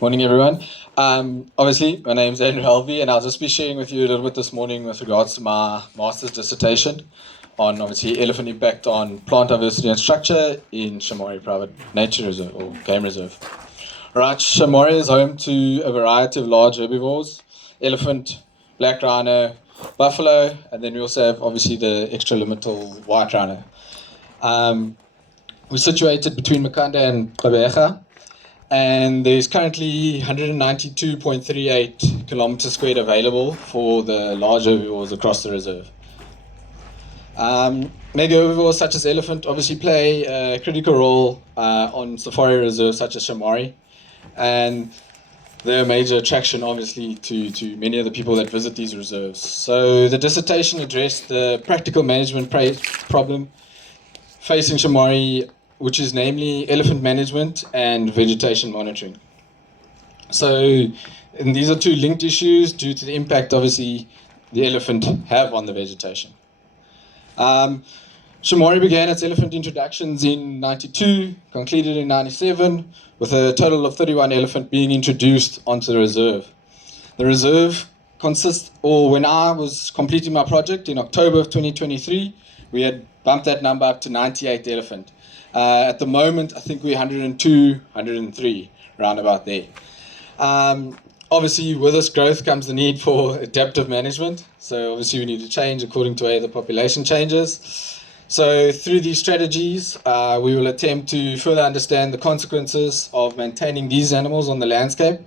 Morning, everyone. Obviously, my name is Andrew Halvey, and I'll just be sharing with you a little bit this morning with regards to my master's dissertation on obviously elephant impact on plant diversity and structure in Shamwari Private Nature Reserve or Game Reserve. Right, Shamwari is home to a variety of large herbivores: elephant, black rhino, buffalo, and then we also have obviously the extralimital white rhino. We're situated between Makanda and Gqeberha, and there's currently 192.38 kilometers squared available for the large herbivores across the reserve. Mega herbivores such as elephant obviously play a critical role on safari reserves such as Shamwari, and they're a major attraction obviously to many of the people that visit these reserves. So the dissertation addressed the practical management problem facing Shamwari, which is namely elephant management and vegetation monitoring. So, and these are two linked issues due to the impact, obviously, the elephant have on the vegetation. Shamwari began its elephant introductions in 92, concluded in 97, with a total of 31 elephant being introduced onto the reserve. The reserve consists, or when I was completing my project in October of 2023, we had bumped that number up to 98 elephant. At the moment, I think we're 102, 103, around about there. Obviously, with this growth comes the need for adaptive management. So obviously, we need to change according to where the population changes. So through these strategies, we will attempt to further understand the consequences of maintaining these animals on the landscape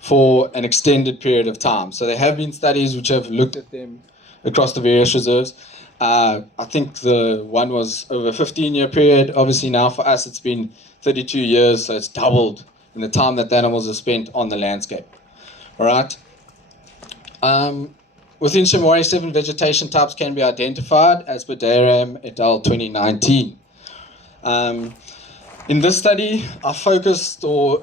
for an extended period of time. So there have been studies which have looked at them across the various reserves. I think the one was over a 15-year period. Obviously now for us it's been 32 years, so it's doubled in the time that the animals are spent on the landscape. All right. Within Shamwari, 7 vegetation types can be identified as per Dayram et al. 2019. In this study, I focused or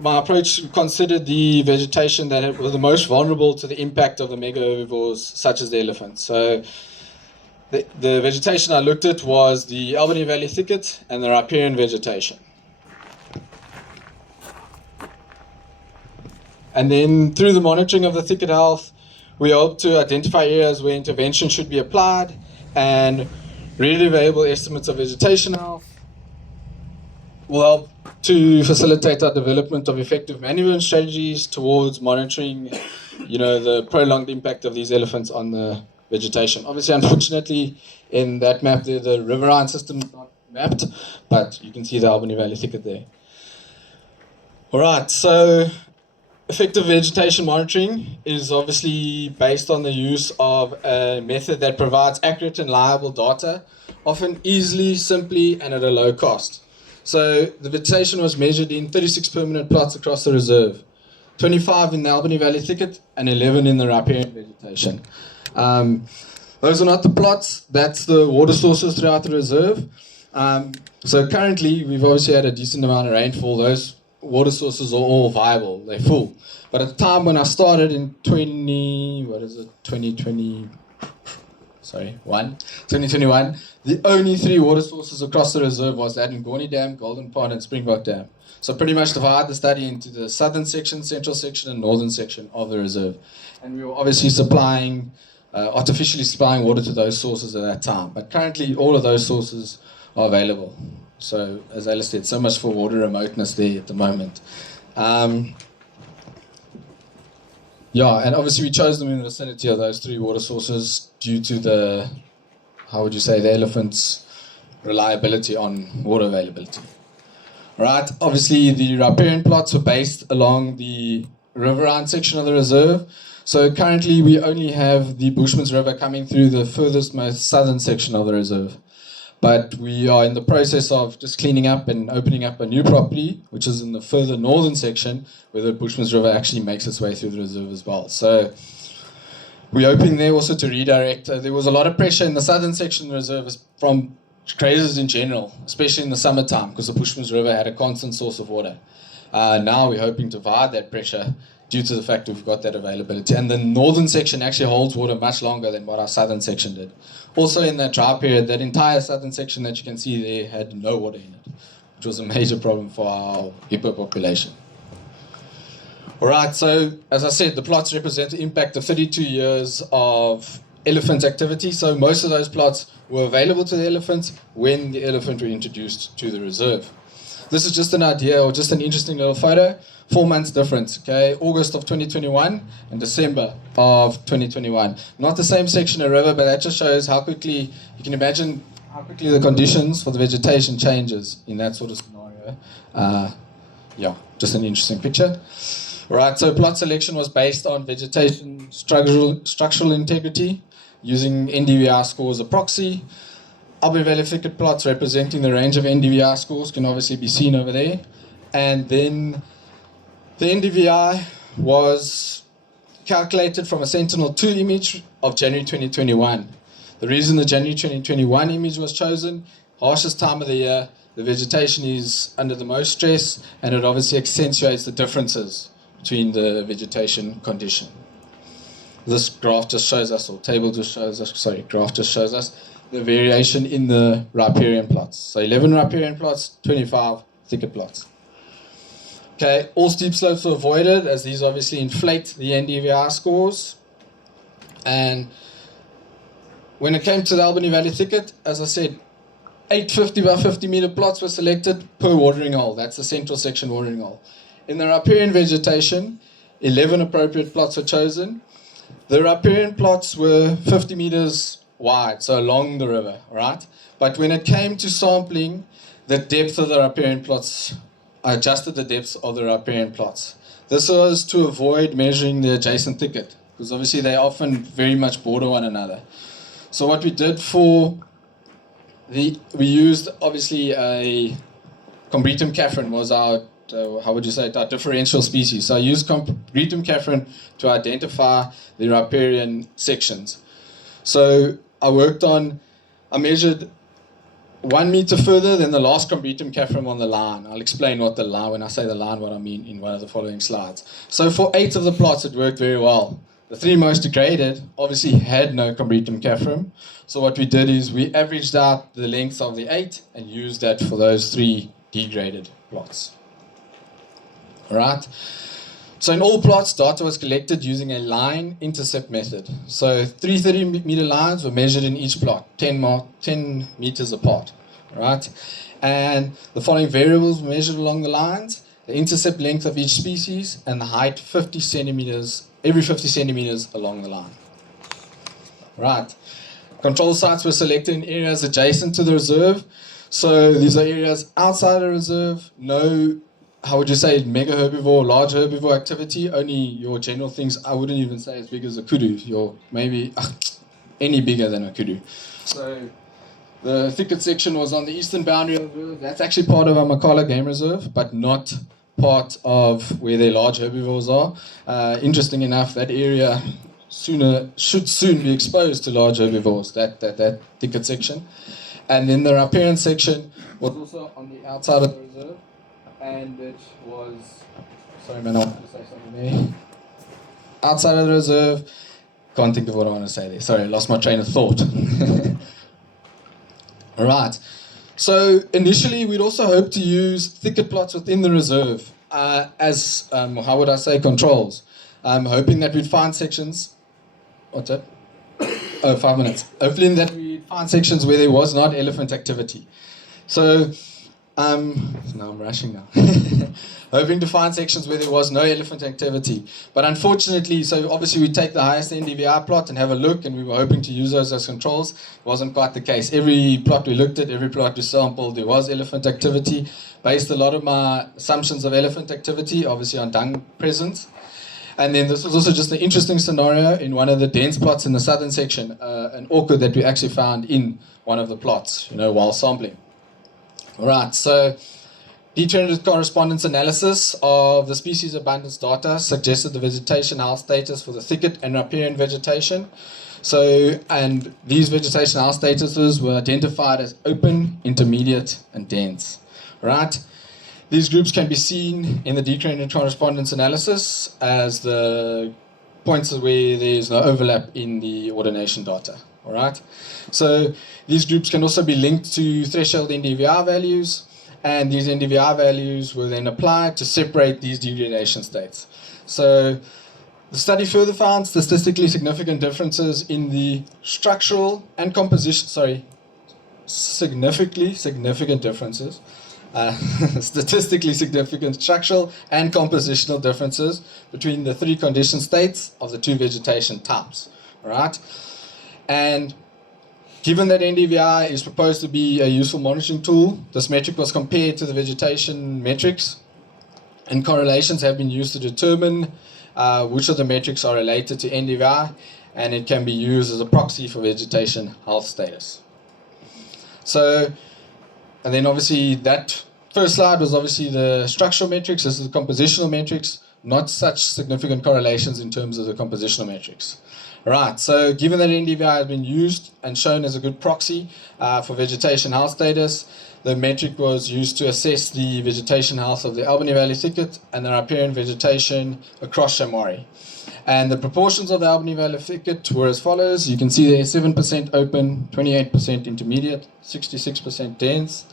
my approach considered the vegetation that were the most vulnerable to the impact of the mega herbivores, such as the elephants. So the vegetation I looked at was the Albany Valley thicket and the riparian vegetation. And then through the monitoring of the thicket health, we hope to identify areas where intervention should be applied, and readily available estimates of vegetation health will help to facilitate our development of effective management strategies towards monitoring, the prolonged impact of these elephants on the vegetation. Obviously, unfortunately, in that map there, the riverine system is not mapped, but you can see the Albany Valley thicket there. All right, so effective vegetation monitoring is obviously based on the use of a method that provides accurate and reliable data, often easily, simply, and at a low cost. So the vegetation was measured in 36 permanent plots across the reserve, 25 in the Albany Valley thicket and 11 in the riparian vegetation. Those are not the plots, that's the water sources throughout the reserve. So currently we've obviously had a decent amount of rainfall. Those water sources are all viable, they're full. But at the time when I started in 2021, the only 3 water sources across the reserve was that in Ngoni Dam, Golden Pond and Springbok Dam. So pretty much divided the study into the southern section, central section and northern section of the reserve. And we were obviously artificially supplying water to those sources at that time. But currently all of those sources are available. So as Alice said, so much for water remoteness there at the moment. And obviously we chose them in the vicinity of those 3 water sources due to the elephants' reliability on water availability. Right, obviously the riparian plots are based along the riverine section of the reserve. So currently we only have the Bushman's River coming through the furthest most southern section of the reserve. But we are in the process of just cleaning up and opening up a new property, which is in the further northern section, where the Bushman's River actually makes its way through the reserve as well. So we're hoping there also to redirect. There was a lot of pressure in the southern section of the reserve from grazers in general, especially in the summertime, because the Bushman's River had a constant source of water. Now we're hoping to divide that pressure due to the fact we've got that availability. And the northern section actually holds water much longer than what our southern section did. Also in that dry period, that entire southern section that you can see there had no water in it, which was a major problem for our hippo population. All right, so as I said, the plots represent the impact of 32 years of elephant activity. So most of those plots were available to the elephants when the elephant were introduced to the reserve. This is just an idea or just an interesting little photo. 4 months difference, okay? August of 2021 and December of 2021. Not the same section of river, but that just shows how quickly, you can imagine how quickly the conditions for the vegetation changes in that sort of scenario. Yeah, just an interesting picture. All right, so plot selection was based on vegetation structural integrity using NDVI scores as a proxy. Halvey Valley thicket plots representing the range of NDVI scores can obviously be seen over there. And then the NDVI was calculated from a Sentinel-2 image of January 2021. The reason the January 2021 image was chosen, harshest time of the year, the vegetation is under the most stress, and it obviously accentuates the differences between the vegetation condition. This graph just shows us, or table just shows us, sorry, graph just shows us the variation in the riparian plots. So 11 riparian plots, 25 thicket plots. Okay, all steep slopes were avoided as these obviously inflate the NDVI scores. And when it came to the Albany Valley thicket, as I said, 850 by 50 meter plots were selected per watering hole. That's the central section watering hole. In the riparian vegetation, 11 appropriate plots were chosen. The riparian plots were 50 meters wide, so along the river, right? But when it came to sampling, the depth of the riparian plots, I adjusted the depths of the riparian plots. This was to avoid measuring the adjacent thicket, because obviously they often very much border one another. So what we did we used obviously a Combretum caffrin was our, how would you say it, our differential species. So I used Combretum caffrin to identify the riparian sections. So I measured 1 meter further than the last Combretum caffrin on the line. I'll explain what the line, when I say the line, what I mean in one of the following slides. So for 8 of the plots, it worked very well. The 3 most degraded obviously had no Combretum caffrin. So what we did is we averaged out the length of the 8 and used that for those 3 degraded plots. All right. So in all plots, data was collected using a line intercept method. So 3 30-meter lines were measured in each plot, 10 meters apart. All right. And the following variables were measured along the lines: the intercept length of each species and the height 50 centimeters, every 50 centimeters along the line. Right. Control sites were selected in areas adjacent to the reserve. So these are areas outside the reserve, no, how would you say, mega herbivore, large herbivore activity, only your general things. I wouldn't even say as big as a kudu, maybe any bigger than a kudu. So the thicket section was on the eastern boundary of the reserve. That's actually part of our Makala Game Reserve, but not part of where the large herbivores are. Interesting enough, that area should soon be exposed to large herbivores, that thicket section. And then the riparian section was also on the outside of the reserve, and it was, sorry man, I wanted to say something there. Outside of the reserve, can't think of what I want to say there. Sorry, I lost my train of thought. All right. So initially, we'd also hope to use thicket plots within the reserve as, how would I say, controls. Hoping that we'd find sections. What's that? Oh, 5 minutes. Hopefully that we'd find sections where there was not elephant activity. So, now I'm rushing now. Hoping to find sections where there was no elephant activity. But unfortunately, so obviously we take the highest NDVI plot and have a look, and we were hoping to use those as controls. It wasn't quite the case. Every plot we looked at, every plot we sampled, there was elephant activity. Based a lot of my assumptions of elephant activity, obviously on dung presence. And then this was also just an interesting scenario in one of the dense plots in the southern section, an orchid that we actually found in one of the plots, while sampling. All right, so determinate correspondence analysis of the species abundance data suggested the vegetation health status for the thicket and riparian vegetation. So, and these vegetation health statuses were identified as open, intermediate, and dense. Right? These groups can be seen in the determinate correspondence analysis as the points where there is no overlap in the ordination data. All right. So these groups can also be linked to threshold NDVI values, and these NDVI values were then applied to separate these degradation states. So the study further found statistically significant differences in the structural and composition, significant differences, statistically significant structural and compositional differences between the three condition states of the two vegetation types. All right? And given that NDVI is proposed to be a useful monitoring tool, this metric was compared to the vegetation metrics, and correlations have been used to determine which of the metrics are related to NDVI, and it can be used as a proxy for vegetation health status. So, and then obviously that first slide was obviously the structural metrics. This is the compositional metrics, not such significant correlations in terms of the compositional metrics. Right, so given that NDVI has been used and shown as a good proxy for vegetation health status, the metric was used to assess the vegetation health of the Albany Valley thicket and the riparian vegetation across Shamwari. And the proportions of the Albany Valley thicket were as follows. You can see there 7% open, 28% intermediate, 66% dense.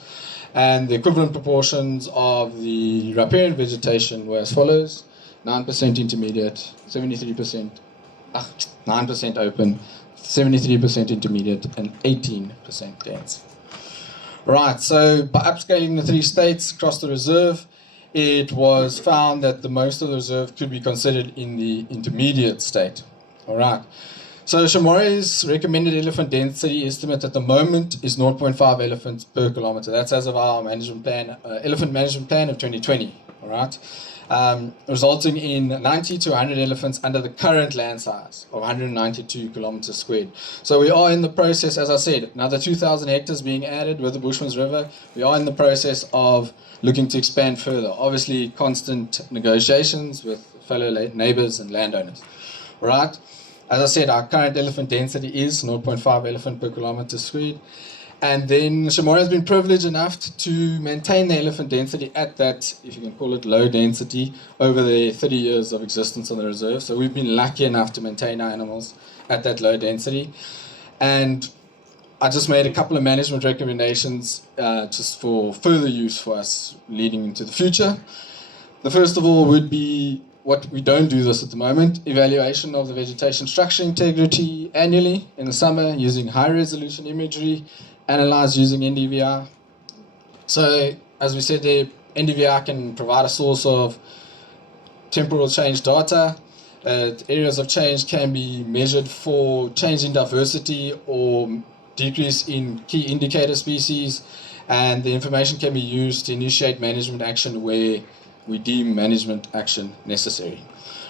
And the equivalent proportions of the riparian vegetation were as follows. 9% intermediate, 73%, 9% open, 73% intermediate, and 18% dense. Right, so by upscaling the three states across the reserve, it was found that the most of the reserve could be considered in the intermediate state. All right. So Shamwari's recommended elephant density estimate at the moment is 0.5 elephants per kilometer. That's as of our management plan, elephant management plan of 2020. All right. Resulting in 90 to 100 elephants under the current land size of 192 kilometers squared. So we are in the process, as I said, another 2,000 hectares being added with the Bushman's River. We are in the process of looking to expand further. Obviously, constant negotiations with fellow neighbors and landowners. Right? As I said, our current elephant density is 0.5 elephant per kilometer squared. And then Shamwari has been privileged enough to maintain the elephant density at that, if you can call it low density, over the 30 years of existence on the reserve. So we've been lucky enough to maintain our animals at that low density. And I just made a couple of management recommendations just for further use for us leading into the future. The first of all would be, what we don't do this at the moment, evaluation of the vegetation structure integrity annually in the summer using high resolution imagery, analyzed using NDVI. So, as we said there, NDVI can provide a source of temporal change data. Areas of change can be measured for change in diversity or decrease in key indicator species, and the information can be used to initiate management action where we deem management action necessary.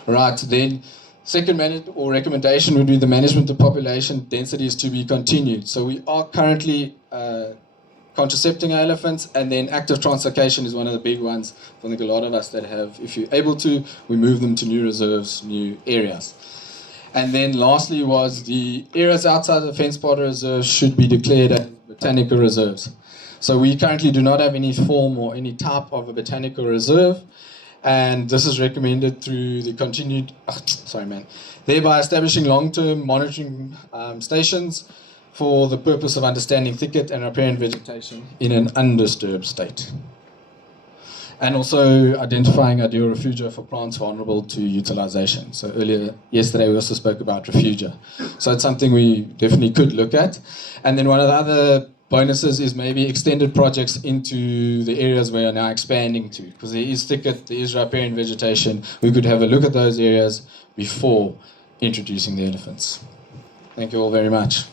Right, then second recommendation would be the management of population density is to be continued. So we are currently contracepting our elephants, and then active translocation is one of the big ones. I think a lot of us that have, if you're able to, we move them to new reserves, new areas. And then lastly was the areas outside of the fence border reserve should be declared as botanical reserves. So we currently do not have any form or any type of a botanical reserve, and this is recommended through the continued, thereby establishing long-term monitoring stations for the purpose of understanding thicket and riparian vegetation in an undisturbed state. And also identifying ideal refugia for plants vulnerable to utilization. So yesterday we also spoke about refugia. So it's something we definitely could look at. And then one of the other bonuses is maybe extended projects into the areas we are now expanding to, because there is thicket, there is riparian vegetation. We could have a look at those areas before introducing the elephants. Thank you all very much.